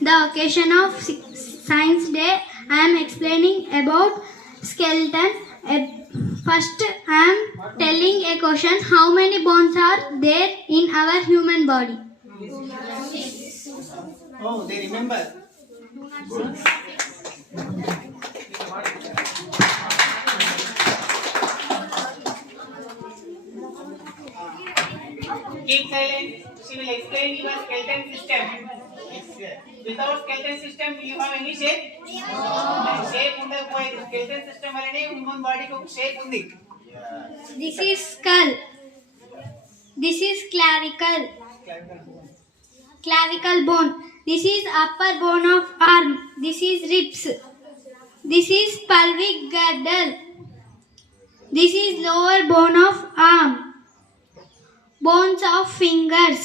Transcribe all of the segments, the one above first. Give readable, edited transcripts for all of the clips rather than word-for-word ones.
the occasion of Science Day, I am explaining about skeleton. First, I am telling a question. How many bones are there in our human body? Oh, they remember. Keep silent. She will explain your skeleton system. Without skeleton system, will you have any shape? Shape ఉండకపోయేది. Skeleton system వల్లనే human బాడీకి ఒక shape ఉంది. This is skull. This is clavicle bone. This is upper bone of arm. This is ribs. This is pelvic girdle. This is lower bone of arm. Bones of fingers.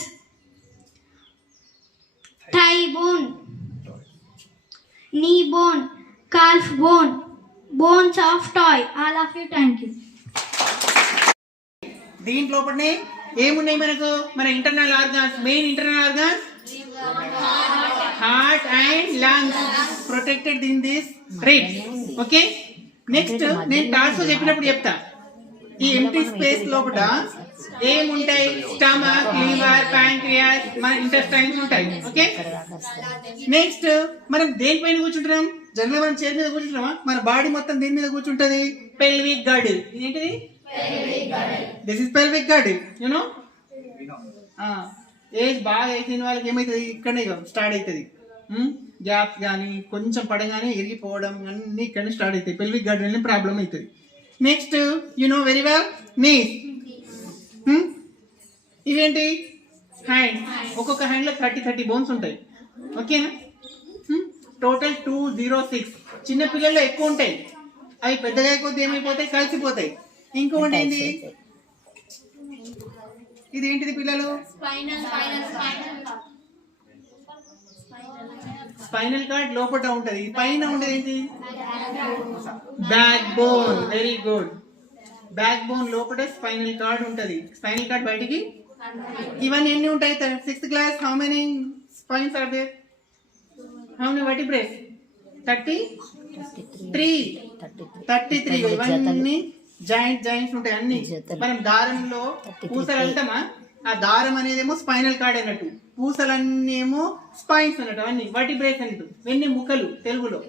Thigh bone. Knee bone. Calf bone. Bones of toe. All of you, thank you. దీంట్లోపనే ఏమున్నాయి మనకు? మన internal organs, main internal organs heart and lungs protected in this ribs. Okay, next నేను task చెప్పినప్పుడు చెప్తా. ఈ empty space లోపల ఏముంటాయి? Stomach, liver, pancreas, మన ఇంటెస్టైన్స్ ఉంటాయి. ఓకే, నెక్స్ట్ మనం దేనిపైన కూర్చుంటున్నాం? జనరల్ మనం చైర్ మీద కూర్చుంటున్నామా? మన బాడీ మొత్తం దేని మీద కూర్చుంటది? Pelvic girdle. ఇదేంటిది? This is pelvic girdle. You know, age బాగా అయిన వాళ్ళకి ఏమైతుంది? ఇక్కడనే స్టార్ట్ అవుతుంది. గ్యాప్స్ కానీ కొంచెం పడగానే ఇరిగిపోవడం అన్ని ఇక్కడ స్టార్ట్ అవుతాయి. పెల్విక్ గర్డిల్ ప్రాబ్లం అవుతుంది. Next you know very well knees. ఇవేంటి? హ్యాండ్. ఒక్కొక్క హ్యాండ్ లో 30 బోన్స్ ఉంటాయి. ఓకేనా? టోటల్ 206. చిన్న పిల్లల్లో ఎక్కువ ఉంటాయి. అవి పెద్దగా అయిపోతే ఏమైపోతాయి? కలిసిపోతాయి. ఇంకొకటి ఏంటి? ఇది ఏంటిది పిల్లలు? స్పైనల్ కార్డ్ లోపల ఉంటది. పైన ఉండేది ఏంటి? Backbone. Very good. Backbone లోపల స్పైనల్ కార్డ్ ఉంటది. స్పైనల్ కార్డ్ బయటికి. ఇవన్నీ ఎన్ని ఉంటాయి? 6th class. How many spines are there? How many vertebrae? 33. ఇవన్నీ జాయింట్స్ ఉంటాయి. అన్ని మనం దారంలో పూసలు వెళ్తామా? ఆ దారం అనేదేమో స్పైనల్ కార్డ్ అన్నట్టు, పూసలన్నీ ఏమో స్పైన్స్ అన్నట్టు. అవన్నీ vertebrae అన్నట్టు. వెన్నెముకలు తెలుగులో.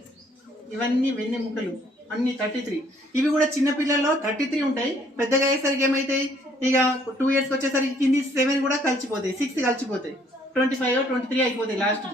ఇవన్నీ వెన్నెముకలు అన్ని 33. ఇవి కూడా చిన్న పిల్లల్లో 33 ఉంటాయి. పెద్దగా అయ్యేసరికి ఏమైతాయి? ఇక 2 years వచ్చేసరికి కింది 7 కూడా కలిసిపోతాయి. 6 కలిసిపోతాయి. 25 23 అయిపోతాయి లాస్ట్.